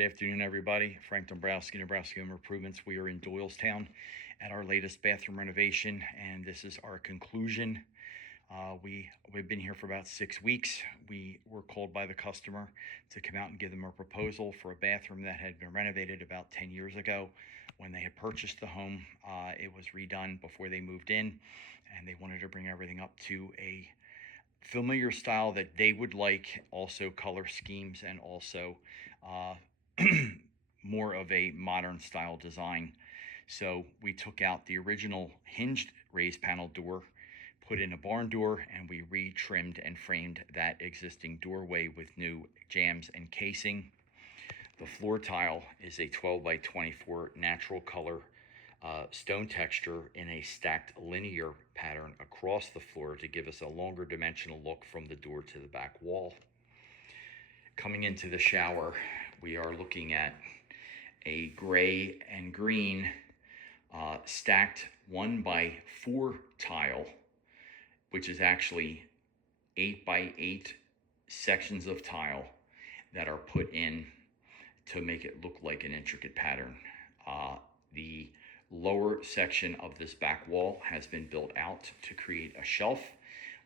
Good afternoon, everybody. Frank Dombrowski Home Improvements. We are in Doylestown at our latest bathroom renovation, and this is our conclusion. We've been here for about 6 weeks. We were called by the customer to come out and give them a proposal for a bathroom that had been renovated about 10 years ago. When they had purchased the home, it was redone before they moved in, and they wanted to bring everything up to a familiar style that they would like, also color schemes, and also more of a modern style design. So we took out the original hinged raised panel door, put in a barn door, and we re-trimmed and framed that existing doorway with new jambs and casing. The floor tile is a 12 by 24 natural color stone texture in a stacked linear pattern across the floor to give us a longer dimensional look from the door to the back wall. Coming into the shower, we are looking at a gray and green stacked 1 by 4 tile, which is actually 8 by 8 sections of tile that are put in to make it look like an intricate pattern. The lower section of this back wall has been built out to create a shelf,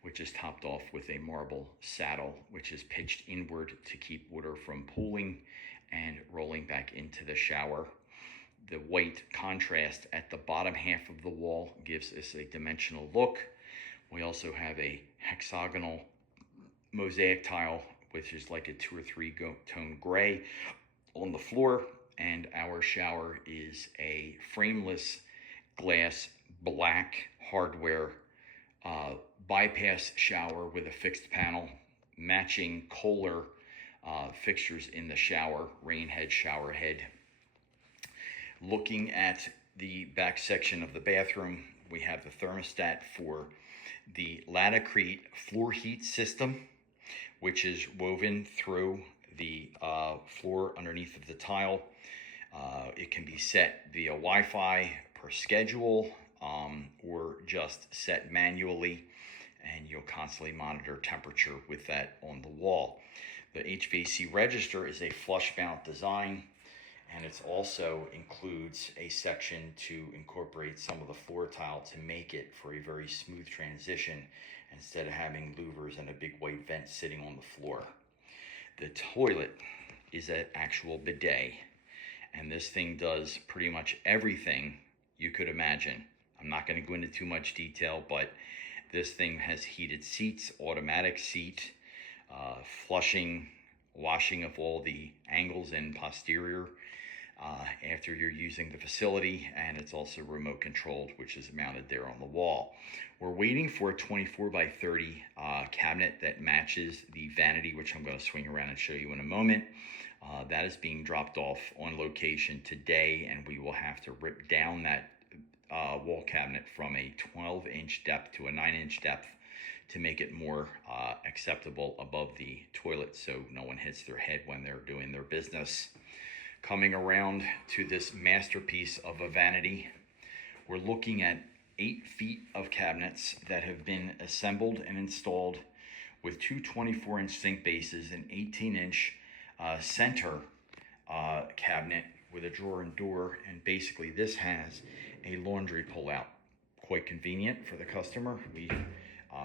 which is topped off with a marble saddle, which is pitched inward to keep water from pooling and rolling back into the shower. The white contrast at the bottom half of the wall gives us a dimensional look. We also have a hexagonal mosaic tile, which is like a 2 or 3 tone gray on the floor, and our shower is a frameless glass black hardware bypass shower with a fixed panel, matching Kohler fixtures in the shower, rain head, shower head. Looking at the back section of the bathroom, we have the thermostat for the Laticrete floor heat system, which is woven through the floor underneath of the tile. It can be set via Wi-Fi per schedule, or just set manually, and you'll constantly monitor temperature with that on the wall. The HVAC register is a flush mount design, and it also includes a section to incorporate some of the floor tile to make it for a very smooth transition instead of having louvers and a big white vent sitting on the floor. The toilet is an actual bidet, and this thing does pretty much everything you could imagine. I'm not going to go into too much detail, but this thing has heated seats, automatic seat, flushing, washing of all the angles and posterior after you're using the facility, and it's also remote controlled, which is mounted there on the wall. We're waiting for a 24 by 30 cabinet that matches the Vanity, which I'm going to swing around and show you in a moment. That is being dropped off on location today, and we will have to rip down that wall cabinet from a 12-inch depth to a 9-inch depth to make it more acceptable above the toilet so no one hits their head when they're doing their business. Coming around to this masterpiece of a vanity, we're looking at 8 feet of cabinets that have been assembled and installed with two 24-inch sink bases, an 18-inch center cabinet with a drawer and door, and basically this has a laundry pull-out. Quite convenient for the customer. We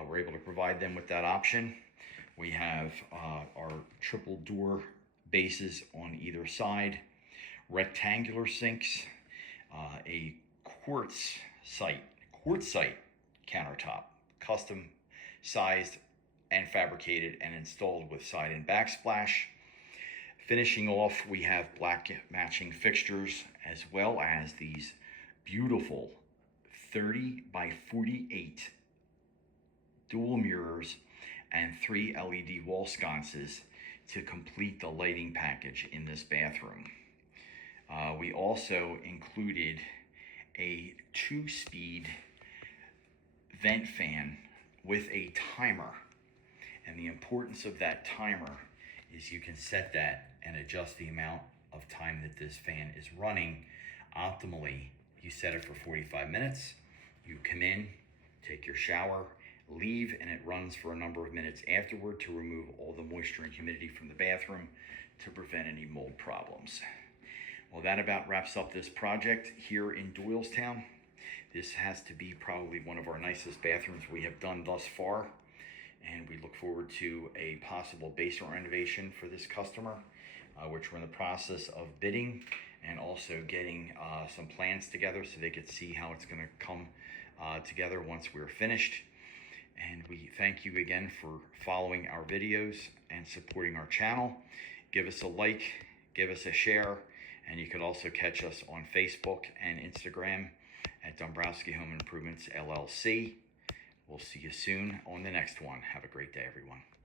were able to provide them with that option. We have our triple door bases on either side, rectangular sinks, a quartzite countertop, custom sized and fabricated and installed with side and backsplash. Finishing off, we have black matching fixtures, as well as these beautiful 30 by 48 dual mirrors and 3 LED wall sconces to complete the lighting package in this bathroom. We also included a 2-speed vent fan with a timer, and the importance of that timer is you can set that and adjust the amount of time that this fan is running. Optimally, you set it for 45 minutes, you come in, take your shower, leave, and it runs for a number of minutes afterward to remove all the moisture and humidity from the bathroom to prevent any mold problems. Well, that about wraps up this project here in Doylestown. This has to be probably one of our nicest bathrooms we have done thus far, and we look forward to a possible basement renovation for this customer, which we're in the process of bidding and also getting some plans together so they could see how it's going to come together once we're finished. And we thank you again for following our videos and supporting our channel. Give us a like, give us a share, and you can also catch us on Facebook and Instagram at Dombrowski Home Improvements LLC. We'll see you soon on the next one. Have a great day, everyone.